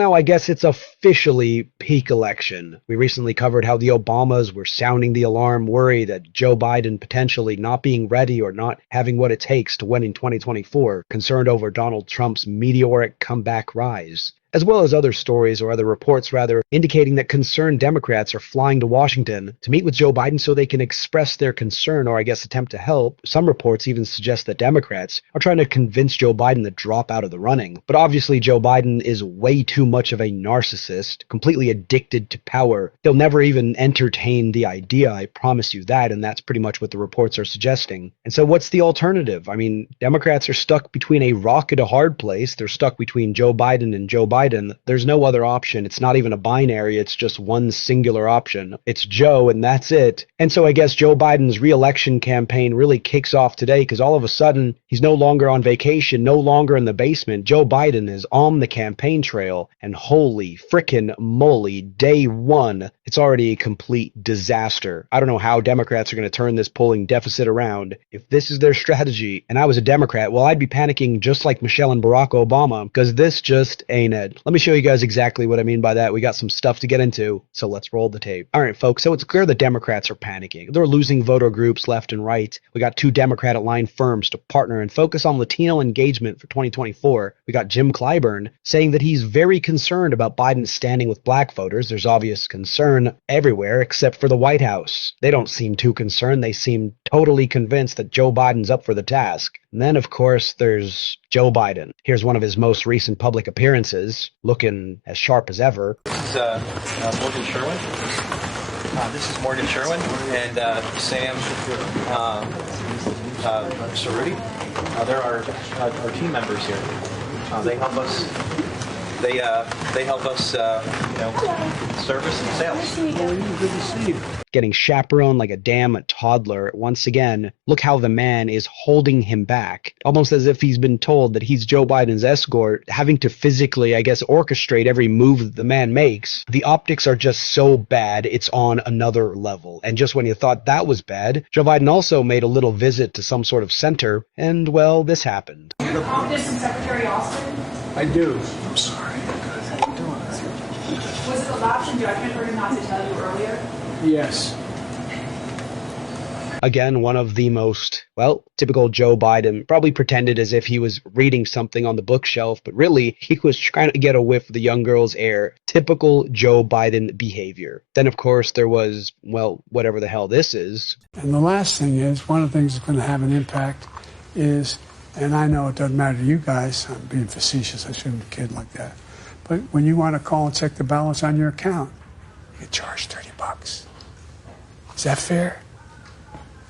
now I guess it's officially peak election. We recently covered how the Obamas were sounding the alarm, worry that Joe Biden potentially not being ready or not having what it takes to win in 2024, concerned over Donald Trump's meteoric comeback rise, as well as other stories, or other reports rather, indicating that concerned Democrats are flying to Washington to meet with Joe Biden so they can express their concern, or I guess attempt to help. Some reports even suggest that Democrats are trying to convince Joe Biden to drop out of the running. But obviously Joe Biden is way too much of a narcissist, completely addicted to power. He'll never even entertain the idea, I promise you that, and that's pretty much what the reports are suggesting. And so what's the alternative? I mean, Democrats are stuck between a rock and a hard place. They're stuck between Joe Biden and Joe Biden. There's no other option. It's not even a binary. It's just one singular option. It's Joe, and that's it. And so I guess Joe Biden's re-election campaign really kicks off today because all of a sudden he's no longer on vacation, no longer in the basement. Joe Biden is on the campaign trail, and holy frickin' moly, day one, it's already a complete disaster. I don't know how Democrats are going to turn this polling deficit around. If this is their strategy, and I was a Democrat, well, I'd be panicking just like Michelle and Barack Obama, because this just ain't it. Let me show you guys exactly what I mean by that. We got some stuff to get into, so let's roll the tape. All right, folks, so it's clear the Democrats are panicking. They're losing voter groups left and right. We got two Democrat-aligned firms to partner and focus on Latino engagement for 2024. We got Jim Clyburn saying that he's very concerned about Biden's standing with black voters. There's obvious concern everywhere except for the White House. They don't seem too concerned. They seem totally convinced that Joe Biden's up for the task. And then, of course, there's Joe Biden. Here's one of his most recent public appearances, looking as sharp as ever. This is Morgan Sherwin. This is Morgan Sherwin and Sam Cerruti. They're our team members here. They help us. They help us, service and sales. Good to see you. Getting chaperoned like a damn toddler. Once again, look how the man is holding him back, almost as if he's been told that he's Joe Biden's escort, having to physically, I guess, orchestrate every move that the man makes. The optics are just so bad, it's on another level. And just when you thought that was bad, Joe Biden also made a little visit to some sort of center, and well, this happened. Your office and Secretary Austin? I do. I'm sorry. How you doing? Was it a lapse in judgment for him not to tell you earlier? Yes. Again, one of the most, well, typical Joe Biden, probably pretended as if he was reading something on the bookshelf, but really he was trying to get a whiff of the young girl's air. Typical Joe Biden behavior. Then, of course, there was, well, whatever the hell this is. And the last thing is, one of the things that's going to have an impact is, and I know it doesn't matter to you guys, I'm being facetious, I shouldn't kid like that, but when you want to call and check the balance on your account, you get charged $30. Is that fair?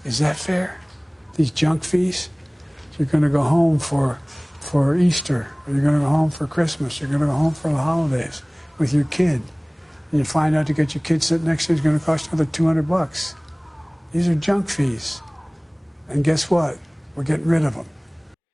Is that fair? These junk fees? You're going to go home for Easter, or you're going to go home for Christmas, you're going to go home for the holidays with your kid. And you find out to get your kid sitting next to you is going to cost another $200. These are junk fees. And guess what? We're getting rid of them.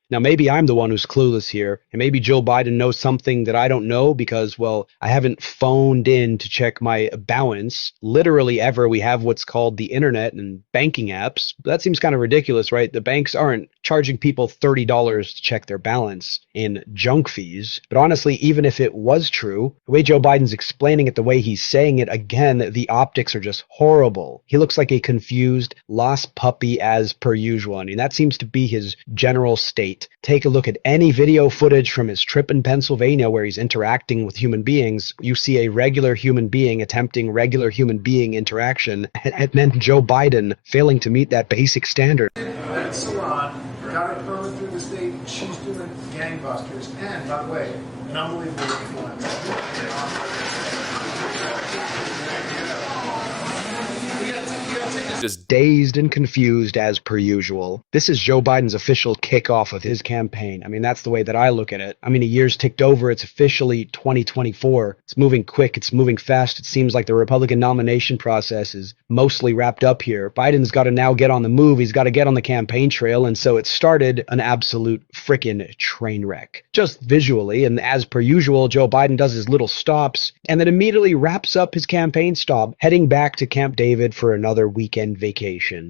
Now, maybe I'm the one who's clueless here, and maybe Joe Biden knows something that I don't know because, well, I haven't phoned in to check my balance. Literally ever, we have what's called the internet and banking apps. That seems kind of ridiculous, right? The banks aren't charging people $30 to check their balance in junk fees. But honestly, even if it was true, the way Joe Biden's explaining it, the way he's saying it, again, the optics are just horrible. He looks like a confused, lost puppy as per usual. I mean, that seems to be his general state. Take a look at any video footage from his trip in Pennsylvania where he's interacting with human beings. You see a regular human being attempting regular human being interaction, and then Joe Biden failing to meet that basic standard. That salon got a permit through the state. She's doing gangbusters. And, by the way, an unbelievable influence. Just dazed and confused as per usual. This is Joe Biden's official kickoff of his campaign. I mean, that's the way that I look at it. I mean, a year's ticked over. It's officially 2024. It's moving quick. It's moving fast. It seems like the Republican nomination process is mostly wrapped up here. Biden's got to now get on the move. He's got to get on the campaign trail. And so it started an absolute frickin' train wreck. Just visually. And as per usual, Joe Biden does his little stops and then immediately wraps up his campaign stop, heading back to Camp David for another weekend vacation.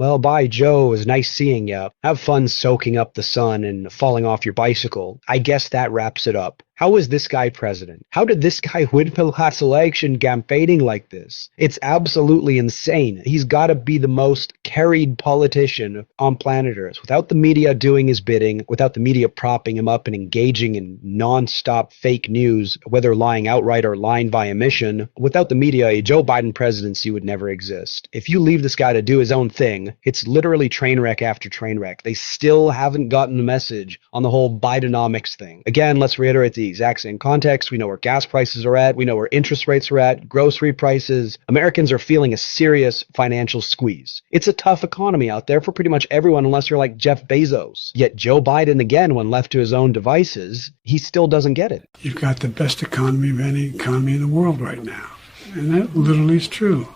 Well, bye, Joe. It was nice seeing you. Have fun soaking up the sun and falling off your bicycle. I guess that wraps it up. How is this guy president? How did this guy win the last election campaigning like this? It's absolutely insane. He's got to be the most carried politician on planet Earth. Without the media doing his bidding, without the media propping him up and engaging in non-stop fake news, whether lying outright or lying by omission, without the media, a Joe Biden presidency would never exist. If you leave this guy to do his own thing, it's literally train wreck after train wreck. They still haven't gotten the message on the whole Bidenomics thing. Again, let's reiterate the exact same context. We know where gas prices are at. We know where interest rates are at, grocery prices. Americans are feeling a serious financial squeeze. It's a tough economy out there for pretty much everyone unless you're like Jeff Bezos. Yet Joe Biden, again, when left to his own devices, he still doesn't get it. You've got the best economy of any economy in the world right now. And that literally is true.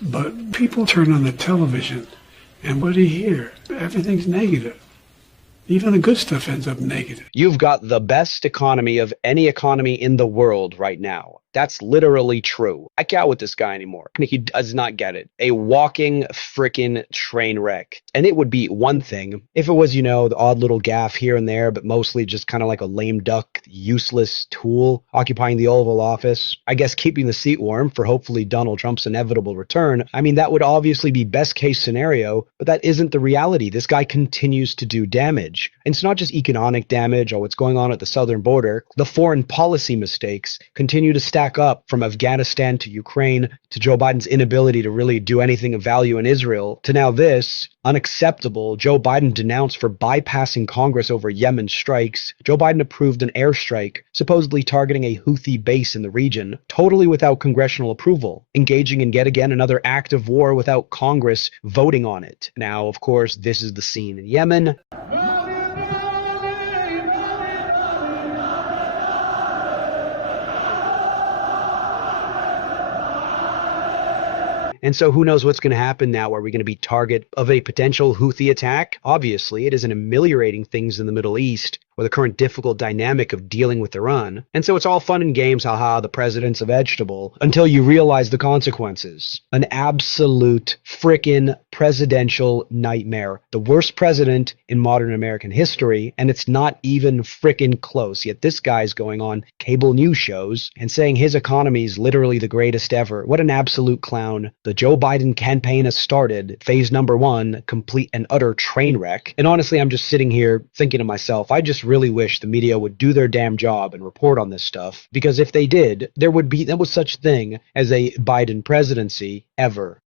But people turn on the television, and what do you hear? Everything's negative. Even the good stuff ends up negative. You've got the best economy of any economy in the world right now. That's literally true. I can't with this guy anymore. He does not get it. A walking frickin' train wreck. And it would be one thing if it was, the odd little gaffe here and there, but mostly just kind of like a lame duck, useless tool occupying the Oval Office. I guess keeping the seat warm for hopefully Donald Trump's inevitable return. I mean, that would obviously be best case scenario, but that isn't the reality. This guy continues to do damage. And it's not just economic damage or what's going on at the southern border. The foreign policy mistakes continue to stack up from Afghanistan to Ukraine to Joe Biden's inability to really do anything of value in Israel to now this. Unacceptable. Joe Biden denounced for bypassing Congress over Yemen strikes. Joe Biden approved an airstrike, supposedly targeting a Houthi base in the region, totally without congressional approval, engaging in yet again another act of war without Congress voting on it. Now, of course, this is the scene in Yemen. And so who knows what's going to happen now? Are we going to be target of a potential Houthi attack? Obviously, it isn't ameliorating things in the Middle East or the current difficult dynamic of dealing with Iran. And so it's all fun and games, haha, the president's a vegetable, until you realize the consequences. An absolute frickin' presidential nightmare. The worst president in modern American history, and it's not even frickin' close. Yet this guy's going on cable news shows and saying his economy is literally the greatest ever. What an absolute clown. The Joe Biden campaign has started. Phase number 1, complete and utter train wreck. And honestly, I'm just sitting here thinking to myself, I just really wish the media would do their damn job and report on this stuff. Because if they did, there was such thing as a Biden presidency ever.